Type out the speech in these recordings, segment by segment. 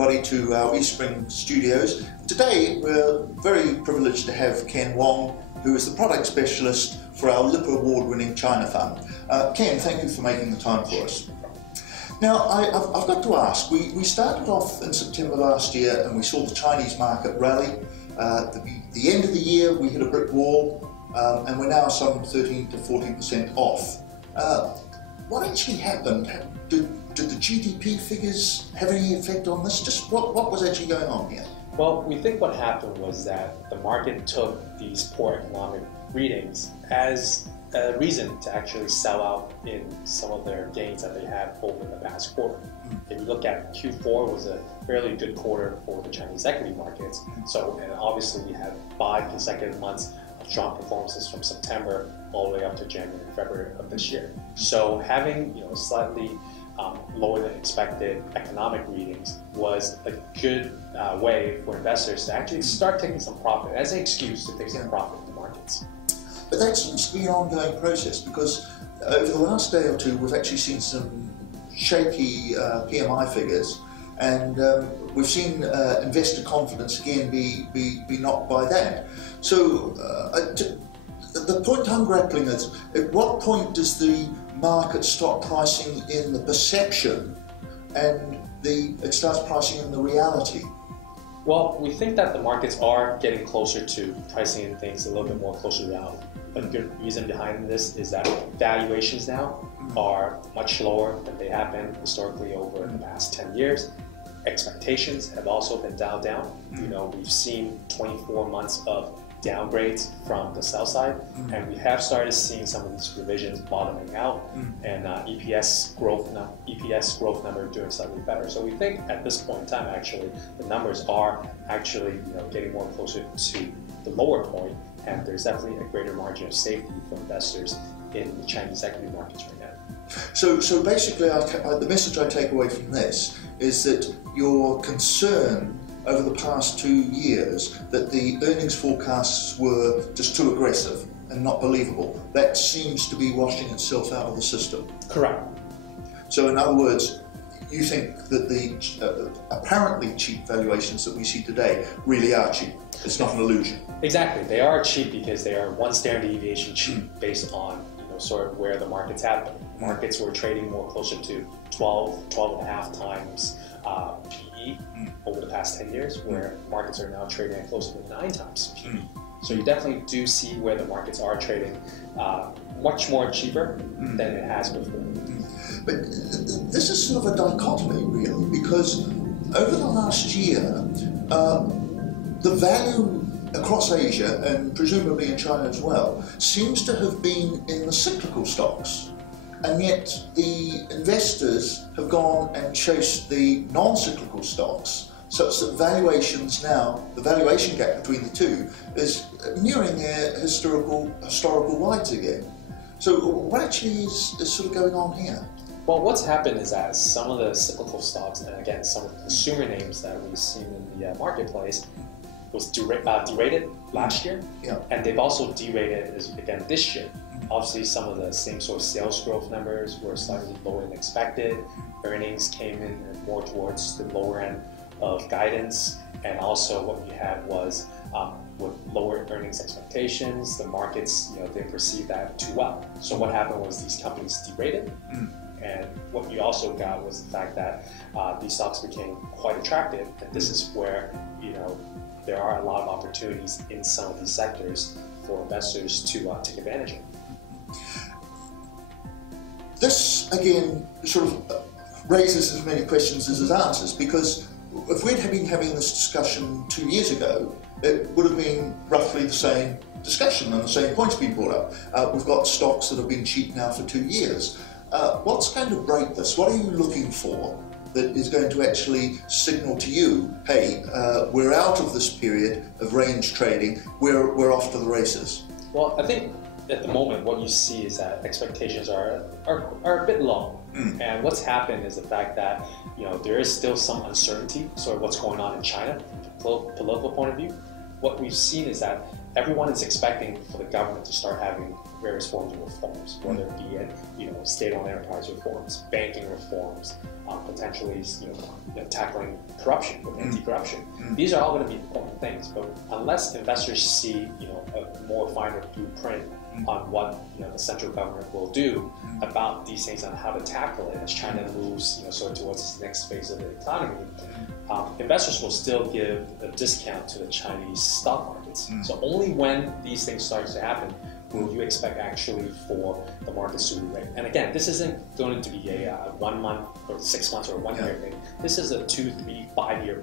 everybody to our Eastspring studios. Today we're very privileged to have Ken Wong, who is the product specialist for our Lipper award-winning China fund. Ken, thank you for making the time for us. Now, I've got to ask, we started off in September last year and we saw the Chinese market rally. The end of the year we hit a brick wall and we're now some 13 to 14% off. What actually happened? Did the GDP figures have any effect on this? Just what was actually going on here? Well, we think what happened was that the market took these poor economic readings as a reason to actually sell out in some of their gains that they had over the past quarter. If you look at Q4 was a fairly good quarter for the Chinese equity markets. So, and obviously we had 5 consecutive months of strong performances from September all the way up to January and February of this year. So having slightly lower than expected economic readings was a good way for investors to actually start taking some profit as an excuse to take some profit in the markets. But that seems to be an ongoing process because over the last day or two we've actually seen some shaky PMI figures, and we've seen investor confidence again be knocked by that. So the point I'm grappling is, at what point does the market stop pricing in the perception and it starts pricing in the reality? Well, we think that the markets are getting closer to pricing in things a little bit more closer to reality. A good reason behind this is that valuations now are much lower than they have been historically over the past 10 years. Expectations have also been dialed down. We've seen 24 months of downgrades from the sell side, and we have started seeing some of these revisions bottoming out, and EPS growth number doing slightly better. So we think at this point in time, actually, the numbers are actually getting more closer to the lower point, and there's definitely a greater margin of safety for investors in the Chinese equity markets right now. So basically, the message I take away from this is that your concern over the past 2 years that the earnings forecasts were just too aggressive and not believable, that seems to be washing itself out of the system. Correct. So in other words, you think that the apparently cheap valuations that we see today really are cheap. It's not an illusion. Exactly. They are cheap because they are one standard deviation cheap based on sort of where the markets have been. Markets were trading more closer to 12.5 times PE over the past 10 years, where markets are now trading at closer to 9 times PE. So you definitely do see where the markets are trading much more cheaper than it has before. But this is sort of a dichotomy, really, because over the last year, the value across Asia, and presumably in China as well, seems to have been in the cyclical stocks. And yet the investors have gone and chased the non-cyclical stocks, such that valuations now, the valuation gap between the two, is nearing their historical wides again. So what actually is sort of going on here? Well, what's happened is that some of the cyclical stocks, and again, some of the consumer names that we've seen in the marketplace, was derated last year, and they've also derated again this year. Obviously, some of the same-store sales growth numbers were slightly lower than expected. Earnings came in more towards the lower end of guidance, and also what we had was with lower earnings expectations, the markets didn't perceive that too well. So what happened was these companies derated, and what you also got was the fact that these stocks became quite attractive, and this is where there are a lot of opportunities in some of these sectors for investors to take advantage of. This, again, sort of raises as many questions as it answers, because if we'd been having this discussion 2 years ago, it would have been roughly the same discussion and the same points being brought up. We've got stocks that have been cheap now for 2 years. What's going to break this? What are you looking for that is going to actually signal to you, hey, we're out of this period of range trading, we're off to the races? Well, I think at the moment what you see is that expectations are a bit low. And what's happened is the fact that there is still some uncertainty, sort of what's going on in China from a political point of view. What we've seen is that everyone is expecting for the government to start having various forms of reforms, whether it be state-owned enterprise reforms, banking reforms, potentially tackling corruption with anti-corruption. These are all going to be important things, but unless investors see a more finer blueprint on what the central government will do about these things, on how to tackle it as China moves sort of towards its next phase of the economy, investors will still give a discount to the Chinese stock markets. So only when these things start to happen will you expect actually for the markets to re-rate. And again, this isn't going to be a 1 month or 6 months or a 1 year thing. This is a 2, 3, 5 year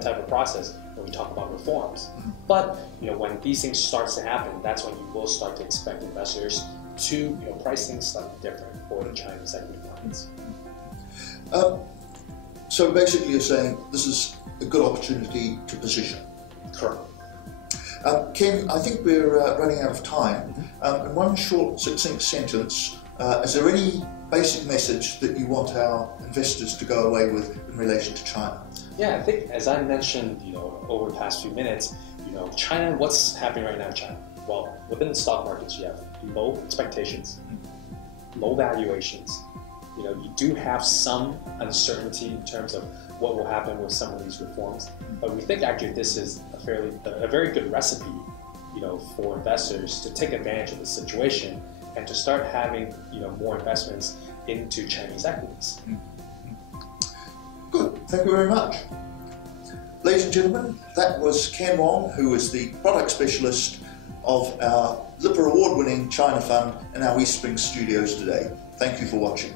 type of process when we talk about reforms. But when these things start to happen, that's when you will start to expect investors to price things slightly different for the Chinese equity markets. So basically you're saying this is a good opportunity to position. Correct. Ken, I think we're running out of time. In one short, succinct sentence, is there any basic message that you want our investors to go away with in relation to China? Yeah, I think as I mentioned, over the past few minutes, China, what's happening right now in China? Well, within the stock markets, you have low expectations, low valuations. You do have some uncertainty in terms of what will happen with some of these reforms, but we think actually this is a very good recipe, for investors to take advantage of the situation and to start having, more investments into Chinese equities. Good, thank you very much. Ladies and gentlemen, that was Ken Wong, who is the product specialist of our Lipper Award-winning China Fund in our Eastspring studios today. Thank you for watching.